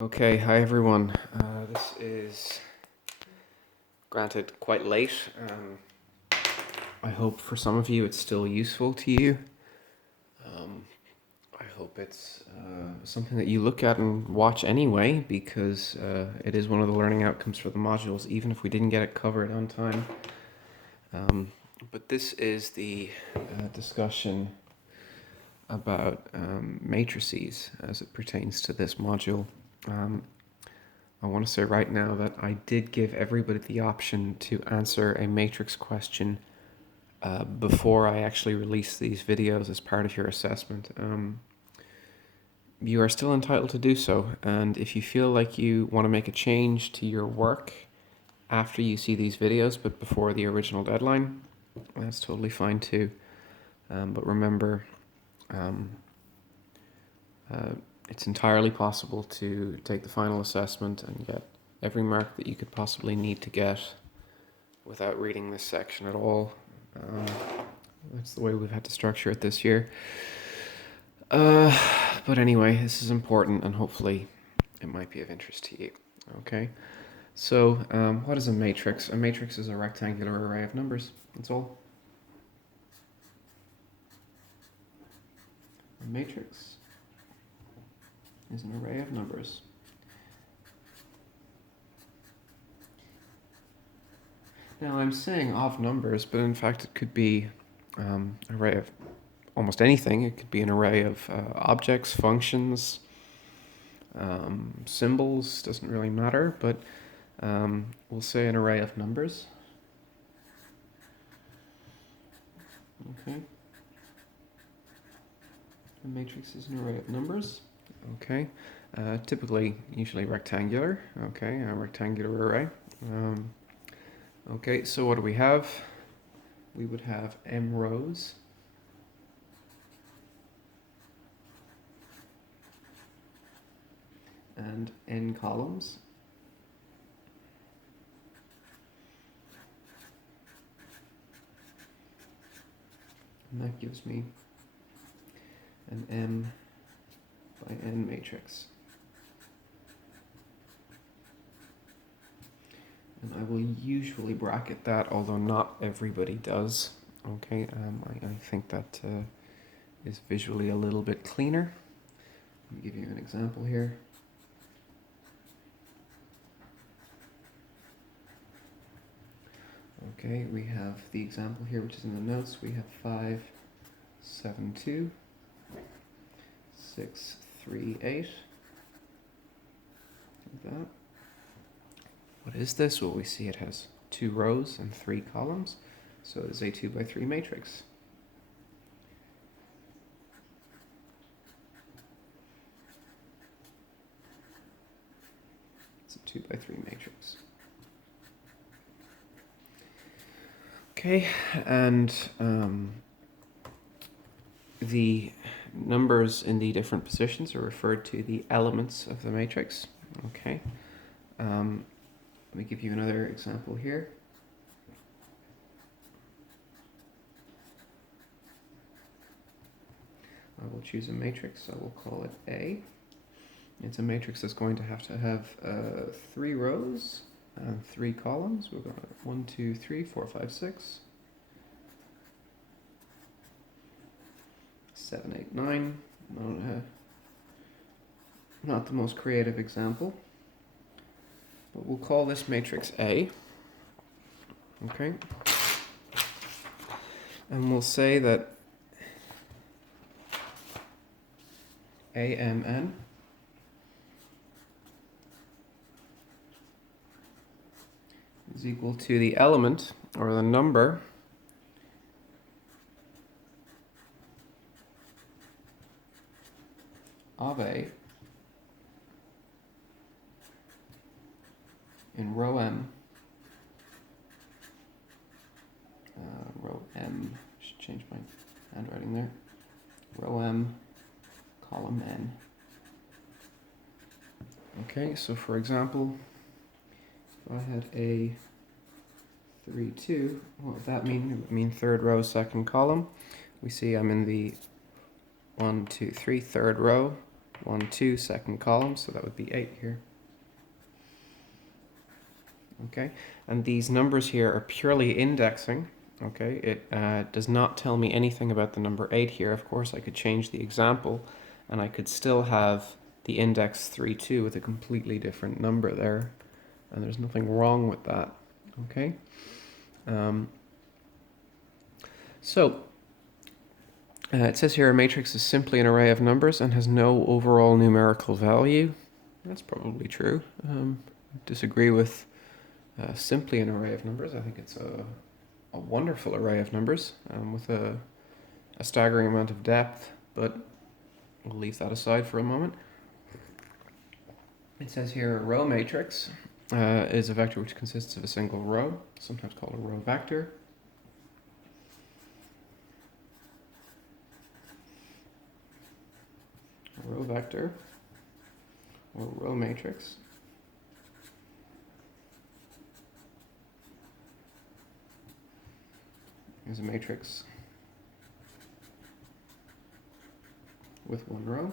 Okay, hi everyone. This is, granted, quite late. I hope for some of you it's still useful to you. I hope it's something that you look at and watch anyway, because it is one of the learning outcomes for the modules, even if we didn't get it covered on time. But this is the discussion about matrices as it pertains to this module. I want to say right now that I did give everybody the option to answer a matrix question before I actually release these videos as part of your assessment. You are still entitled to do so, and if you feel like you want to make a change to your work after you see these videos but before the original deadline, that's totally fine too. But remember, it's entirely possible to take the final assessment and get every mark that you could possibly need to get without reading this section at all. That's the way we've had to structure it this year. But anyway, this is important and hopefully it might be of interest to you. Okay, so what is a matrix? A matrix is a rectangular array of numbers. That's all. A matrix is an array of numbers. Now I'm saying of numbers, but in fact it could be an array of almost anything. It could be an array of objects, functions, symbols, doesn't really matter, but we'll say an array of numbers. Okay. A matrix is an array of numbers. Okay. Usually rectangular. Okay, a rectangular array. Okay, so what do we have? We would have m rows and n columns. And that gives me an m by n matrix. And I will usually bracket that, although not everybody does. Okay, I think that is visually a little bit cleaner. Let me give you an example here. Okay, we have the example here, which is in the notes. We have 5, 7, 2, 6, 3, 8. Like that. What is this? Well, we see it has 2 rows and 3 columns, so it's a 2 by 3 matrix. It's a 2 by 3 matrix. Okay, and the numbers in the different positions are referred to the elements of the matrix. Okay, let me give you another example here. I will choose a matrix. I will call it A. It's a matrix that's going to have 3 rows and 3 columns. We're going to 1, 2, 3, 4, 5, 6, 7, 8, 9. Not the most creative example, but we'll call this matrix A. Okay, and we'll say that AMN is equal to the element, or the number, of A in row M. Row M, should change my handwriting there. Row M, column N. Okay, so for example, if I had a 3, 2, what would that mean? It would mean third row, second column. We see I'm in the 1, 2, 3, third row. 1, 2, second column, so that would be 8 here. Okay, and these numbers here are purely indexing. Okay, it does not tell me anything about the number 8 here. Of course, I could change the example, and I could still have the index 3, 2 with a completely different number there, and there's nothing wrong with that. Okay, it says here a matrix is simply an array of numbers and has no overall numerical value. That's probably true. Disagree with simply an array of numbers. I think it's a wonderful array of numbers with a staggering amount of depth, but we'll leave that aside for a moment. It says here a row matrix is a vector which consists of a single row, sometimes called a row vector. A row vector or row matrix is a matrix with one row.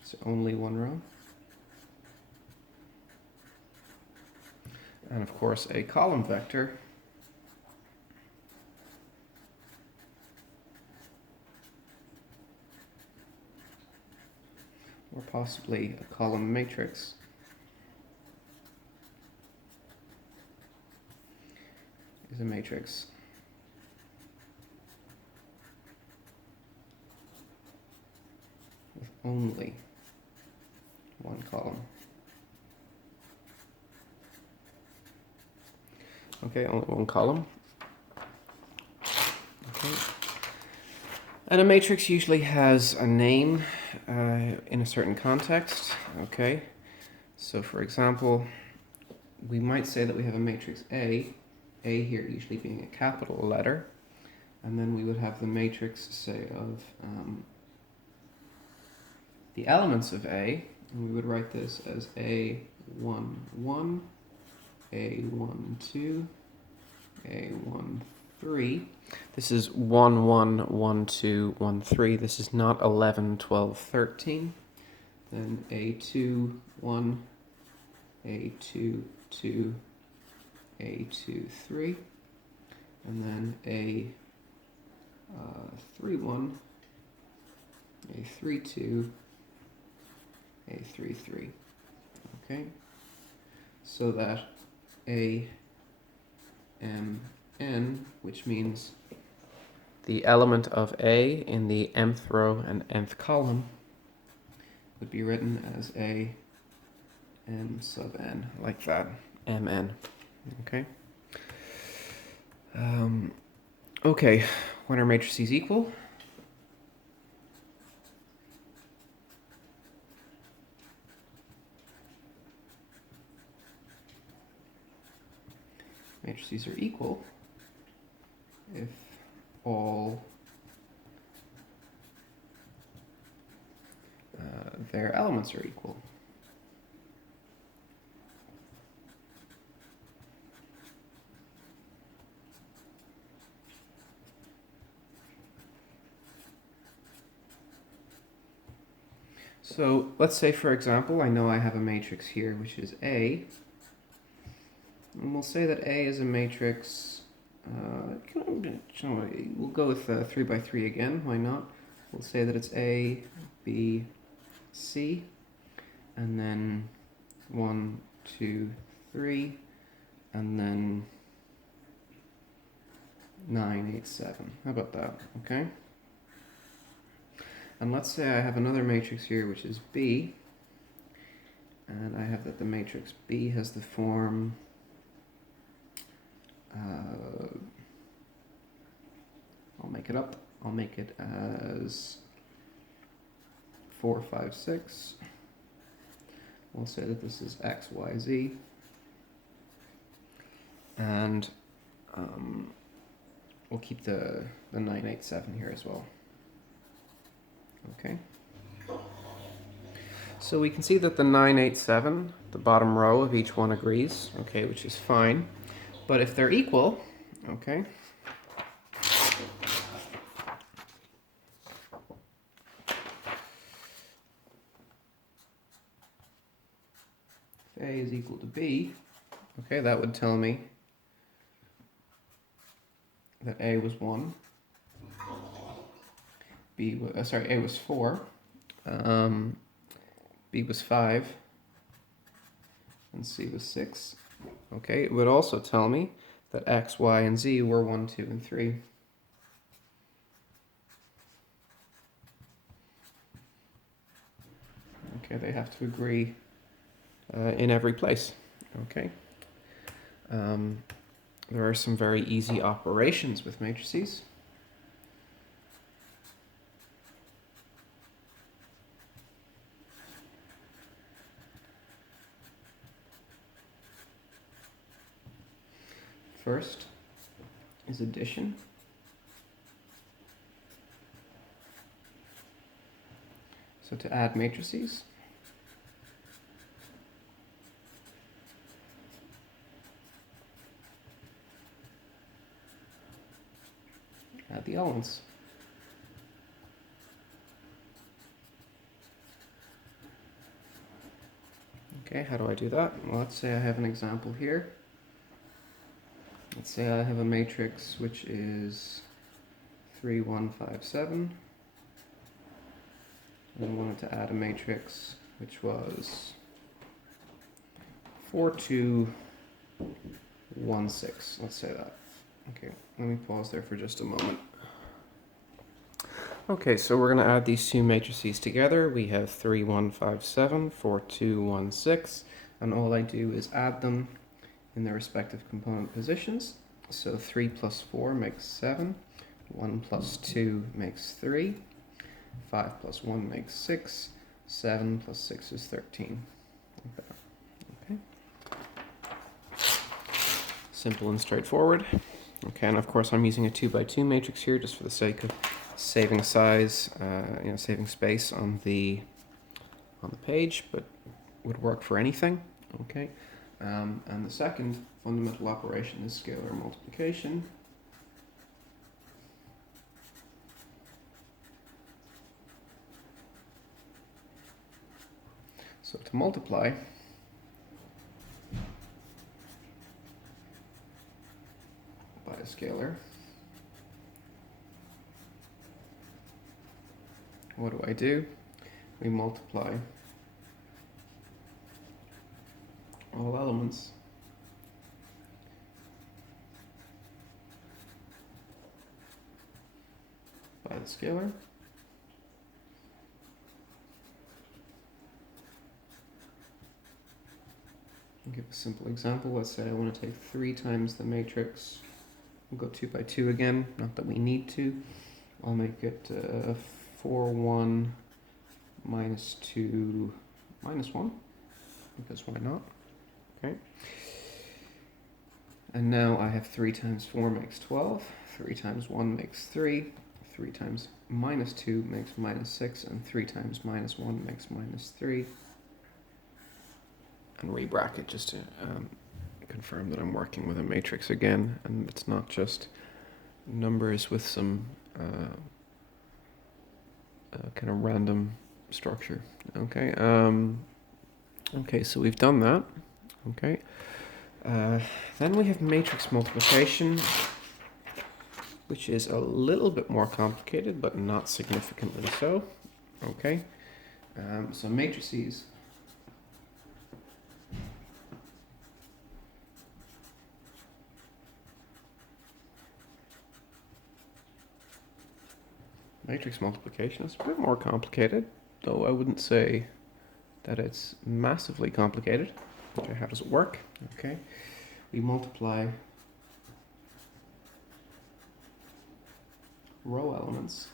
It's only one row. And of course a column vector or possibly a column matrix is a matrix with only one column. Okay, only one column. Okay. And a matrix usually has a name in a certain context. Okay, so for example, we might say that we have a matrix A here usually being a capital letter, and then we would have the matrix, say, of the elements of A, and we would write this as A1, 1, A1, 2, A1, 3. This is 1, 1, 1, 2, 1, 3. This is not 11, 12, 13. Then A2, 1, A2, 2, A2, 3. And then A3, 1, A3, 2, A3, 3. Okay? So that A, M, N, which means the element of A in the mth row and nth column, would be written as A M sub n, like that, Mn. Okay. Okay, when are matrices equal? Matrices are equal if all their elements are equal. So let's say, for example, I know I have a matrix here which is A, and we'll say that A is a matrix, we'll go with 3 by 3 again, why not? We'll say that it's A, B, C, and then 1, 2, 3, and then 9, 8, 7. How about that? Okay. And let's say I have another matrix here which is B, and I have that the matrix B has the form I'll make it up. I'll make it as 4, 5, 6. We'll say that this is X, Y, Z. And we'll keep the 9, 8, 7 here as well. Okay. So we can see that the 9, 8, 7, the bottom row of each one agrees, okay, which is fine. But if they're equal, okay, if A is equal to B, okay, that would tell me that A was 1, A was 4, B was 5, and C was 6. Okay, it would also tell me that X, Y, and Z were 1, 2, and 3. Okay, they have to agree in every place. Okay. There are some very easy operations with matrices. First is addition. So to add matrices, add the elements. Okay, how do I do that? Well, let's say I have an example here. Let's say I have a matrix which is 3, 1, 5, 7. And I wanted to add a matrix which was 4, 2, 1, 6. Let's say that. Okay, let me pause there for just a moment. Okay, so we're going to add these two matrices together. We have 3, 1, 5, 7, 4, 2, 1, 6. And all I do is add them in their respective component positions. So 3 plus 4 makes 7. 1 plus 2 makes 3. 5 plus 1 makes 6. 7 plus 6 is 13. Like that. Okay. Simple and straightforward. Okay, and of course I'm using a 2 by 2 matrix here just for the sake of saving size, saving space on the page, but would work for anything. Okay, and the second fundamental operation is scalar multiplication. So to multiply, by a scalar, what do? We multiply all elements by the scalar. I'll give a simple example. Let's say I want to take 3 times the matrix. We'll go 2 by 2 again, not that we need to. I'll make it 4, 1, minus 2, minus 1, because why not? Okay. And now I have 3 times 4 makes 12, 3 times 1 makes 3, 3 times minus 2 makes minus 6, and 3 times minus 1 makes minus 3. And re-bracket just to confirm that I'm working with a matrix again, and it's not just numbers with some kind of random structure. Okay. Okay, so we've done that. Okay. Then we have matrix multiplication, which is a little bit more complicated, but not significantly so. Okay. So matrices. Matrix multiplication is a bit more complicated, though I wouldn't say that it's massively complicated. Okay, how does it work? Okay, we multiply row elements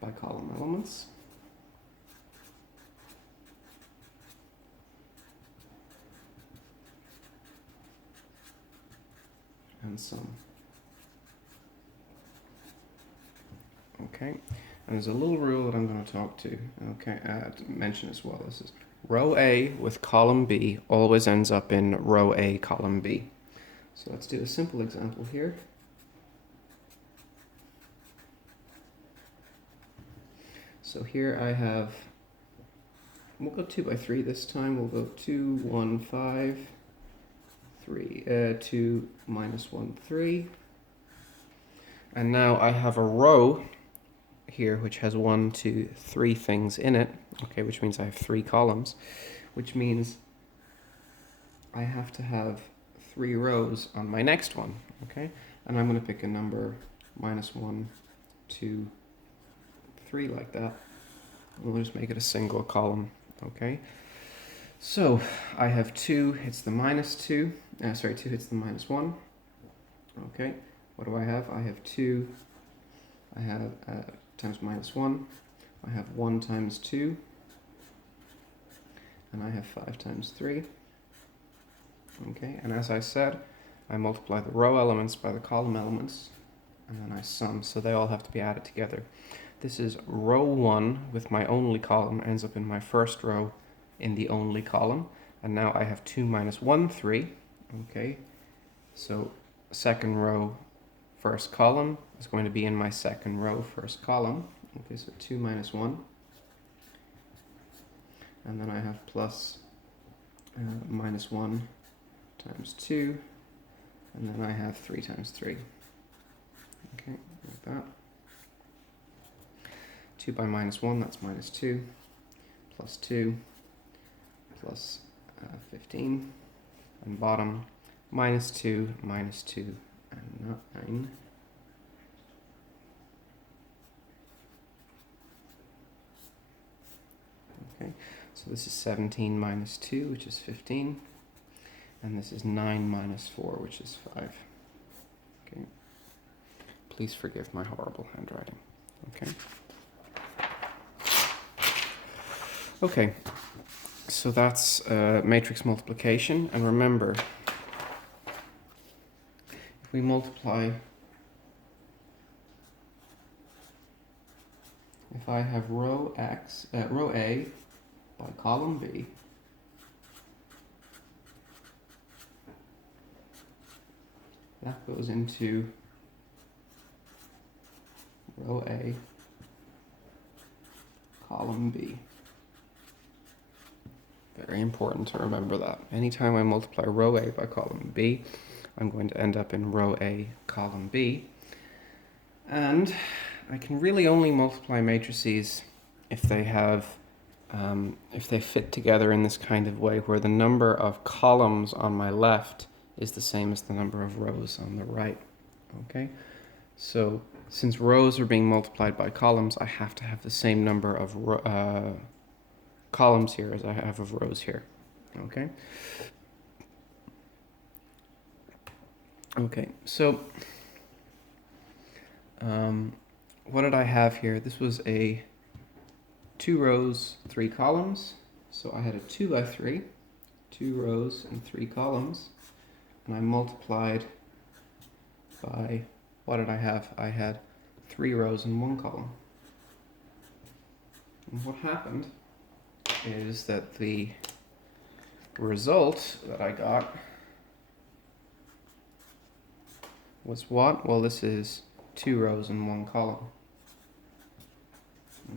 by column elements. And sum. Okay, and there's a little rule that I'm going to mention as well. This is row A with column B always ends up in row A, column B. So let's do a simple example here. So here I have, we'll go 2 by 3 this time. We'll go 2, 1, 5, 3, 2, minus 1, 3. And now I have a row here which has 1, 2, 3 things in it, okay, which means I have 3 columns, which means I have to have 3 rows on my next one, okay? And I'm going to pick a number minus 1, 2, 3 like that. We'll just make it a single column, okay? So I have 2 hits the minus 2, 2 hits the minus 1, okay? What do I have? I have 2, I have times minus 1, I have 1 times 2, and I have 5 times 3. Okay, and as I said, I multiply the row elements by the column elements, and then I sum, so they all have to be added together. This is row 1 with my only column, ends up in my first row in the only column, and now I have 2 minus 1, 3, okay, so second row, first column is going to be in my second row, first column, okay, so 2 minus 1, and then I have plus minus 1 times 2, and then I have 3 times 3. Okay, like that. 2 by minus 1, that's minus 2, plus 2, plus 15, and bottom, minus 2, and 9. Okay, so this is 17 minus 2, which is 15. And this is 9 minus 4, which is 5. Okay. Please forgive my horrible handwriting. Okay. Okay. So that's matrix multiplication. And remember, if we multiply, if I have row A by column B, that goes into row A, column B. Very important to remember that. Anytime I multiply row A by column B, I'm going to end up in row A, column B. And I can really only multiply matrices if they have, if they fit together in this kind of way, where the number of columns on my left is the same as the number of rows on the right, okay? So since rows are being multiplied by columns, I have to have the same number of columns here as I have of rows here, okay? Okay, so what did I have here? This was a 2 rows, 3 columns. So I had a 2 by 3, 2 rows and 3 columns. And I multiplied by, what did I have? I had 3 rows and 1 column. And what happened is that the result that I got was what? Well, this is 2 rows and 1 column.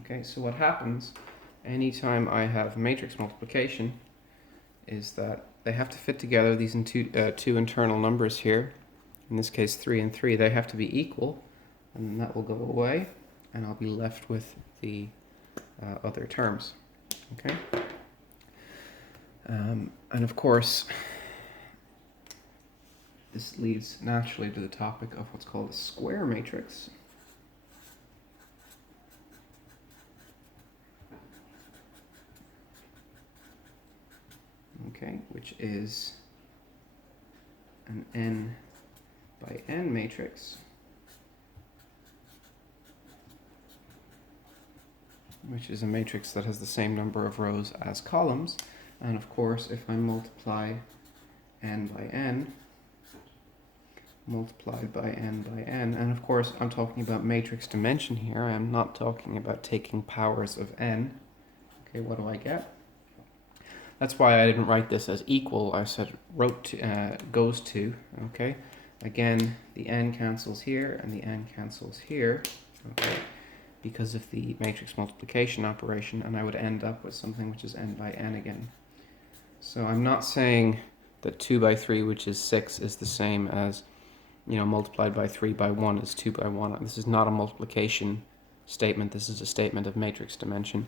Okay, so what happens anytime I have matrix multiplication is that they have to fit together, these two internal numbers here, in this case 3 and 3, they have to be equal, and then that will go away, and I'll be left with the other terms, okay? And of course, this leads naturally to the topic of what's called a square matrix. Okay, which is an n by n matrix, which is a matrix that has the same number of rows as columns. And of course, if I multiply n by n, multiplied by n by n, and of course I'm talking about matrix dimension here, I am not talking about taking powers of n. Okay, what do I get? That's why I didn't write this as equal, I said goes to, okay? Again, the n cancels here and the n cancels here, okay? because of the matrix multiplication operation, and I would end up with something which is n by n again. So I'm not saying that 2 by 3, which is 6, is the same as, multiplied by 3 by 1 is 2 by 1. This is not a multiplication statement. This is a statement of matrix dimension.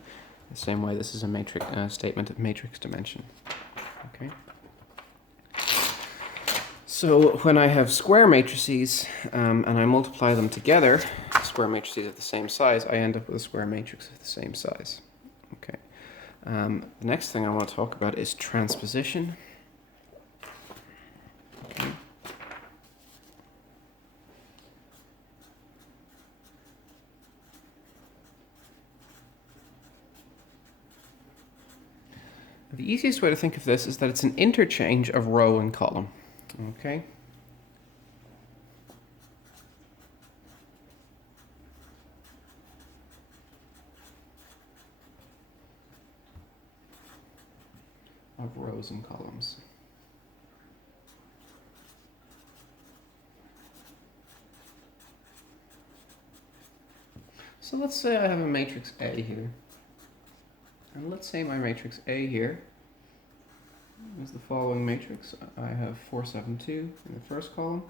The same way this is a matrix statement of matrix dimension. Okay. So when I have square matrices and I multiply them together, square matrices of the same size, I end up with a square matrix of the same size. Okay. The next thing I want to talk about is transposition. Okay. The easiest way to think of this is that it's an interchange of row and column. Okay. Of rows and columns. So let's say I have a matrix A here. And let's say my matrix A here is the following matrix. I have 4, 7, 2 in the first column.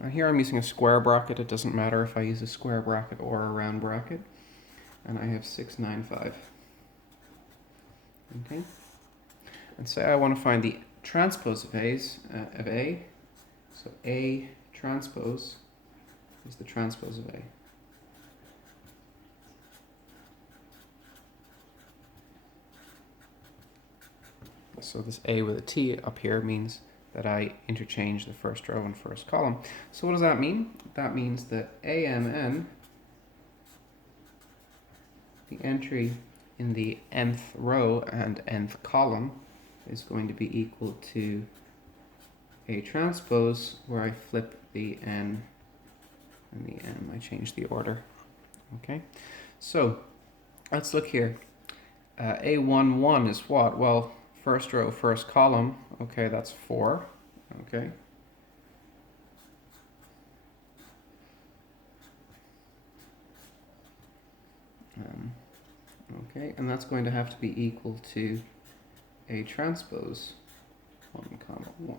And here I'm using a square bracket. It doesn't matter if I use a square bracket or a round bracket. And I have 6, 9, 5. Okay. And say I want to find the transpose of A. So A transpose is the transpose of A. So this A with a T up here means that I interchange the first row and first column. So what does that mean? That means that AMN, the entry in the nth row and nth column, is going to be equal to A transpose, where I flip the N and the M. I change the order. Okay, so let's look here. A11 is what? Well, first row, first column. Okay, that's 4. Okay. Okay, and that's going to have to be equal to A transpose 1, 1,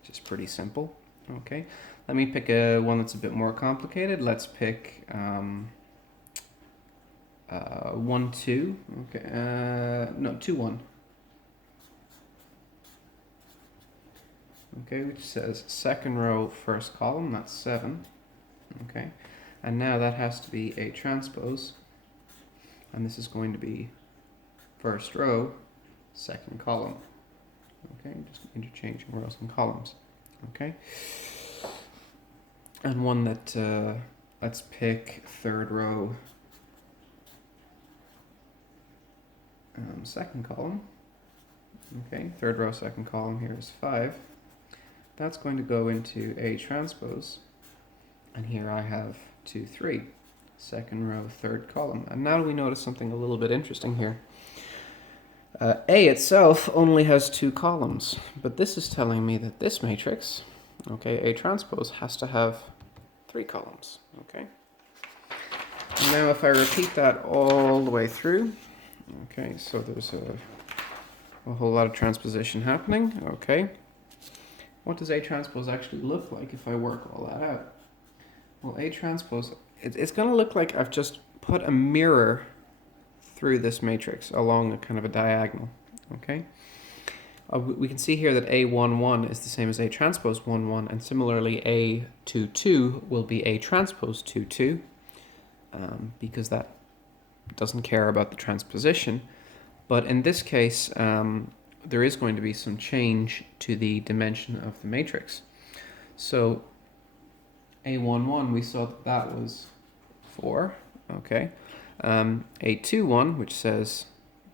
which is pretty simple. Okay, let me pick one that's a bit more complicated. Let's pick 1, 2. Okay, no, 2, 1. Okay, which says second row, first column, that's 7. Okay, and now that has to be A transpose, and this is going to be first row, second column. Okay, just interchanging rows and columns. Okay, and one that, let's pick third row, second column. Okay, third row, second column here is 5. That's going to go into A transpose, and here I have 2, 3, second row, third column. And now we notice something a little bit interesting here. A itself only has 2 columns, but this is telling me that this matrix, okay, A transpose, has to have 3 columns. Okay. And now if I repeat that all the way through, okay, so there's a whole lot of transposition happening. Okay. What does A transpose actually look like if I work all that out? Well, A transpose, it's going to look like I've just put a mirror through this matrix along a kind of a diagonal. Okay? We can see here that A11 is the same as A transpose 1, 1, and similarly A22 will be A transpose 2, 2, because that doesn't care about the transposition. But in this case, there is going to be some change to the dimension of the matrix. So A11, we saw that that was 4. Okay. A21, which says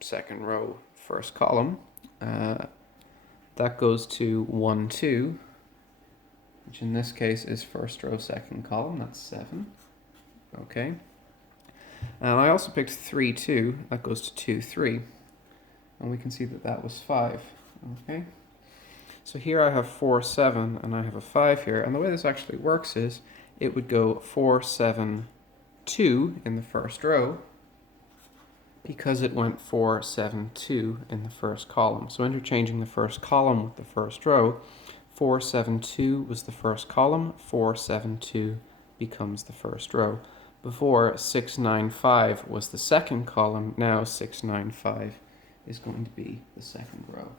second row, first column, that goes to 1, 2, which in this case is first row, second column. That's 7. Okay. And I also picked 3, 2. That goes to 2, 3. And we can see that that was 5. Okay. So here I have 4, 7, and I have a 5 here. And the way this actually works is it would go 4, 7, 2 in the first row because it went 4, 7, 2 in the first column. So interchanging the first column with the first row, 4, 7, 2 was the first column, 4, 7, 2 becomes the first row. Before, 6, 9, 5 was the second column, now 6, 9, 5 is going to be the second row.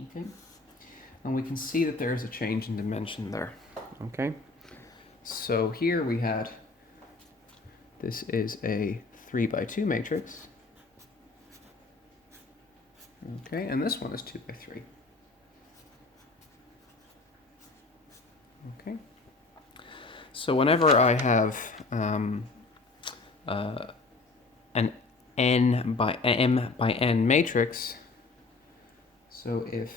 Okay? And we can see that there is a change in dimension there. Okay? So here we had, this is a 3 by 2 matrix. Okay, and this one is 2 by 3. Okay. So whenever I have an m by n matrix, so if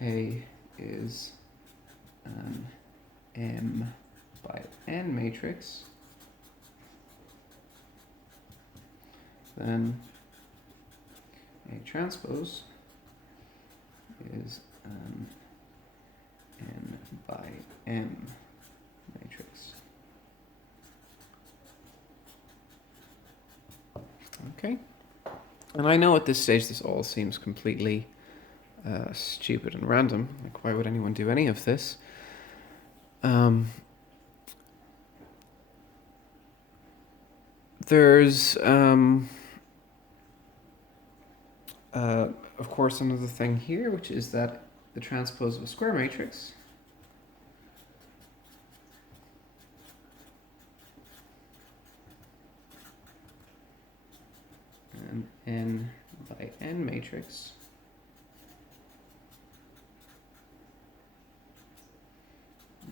A is an m by n matrix, then a transpose is an n by m matrix. Okay, and I know at this stage this all seems completely stupid and random. Like, why would anyone do any of this? There's of course another thing here, which is that the transpose of a square matrix an n by n matrix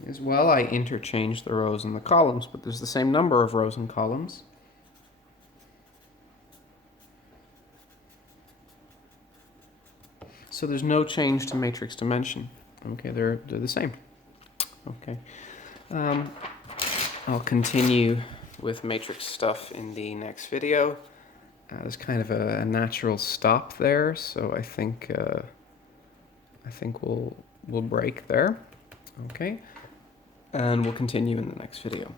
is, well, I interchange the rows and the columns, but there's the same number of rows and columns. So there's no change to matrix dimension. Okay, they're the same. Okay. I'll continue with matrix stuff in the next video. There's kind of a natural stop there, so I think we'll break there. Okay, and we'll continue in the next video.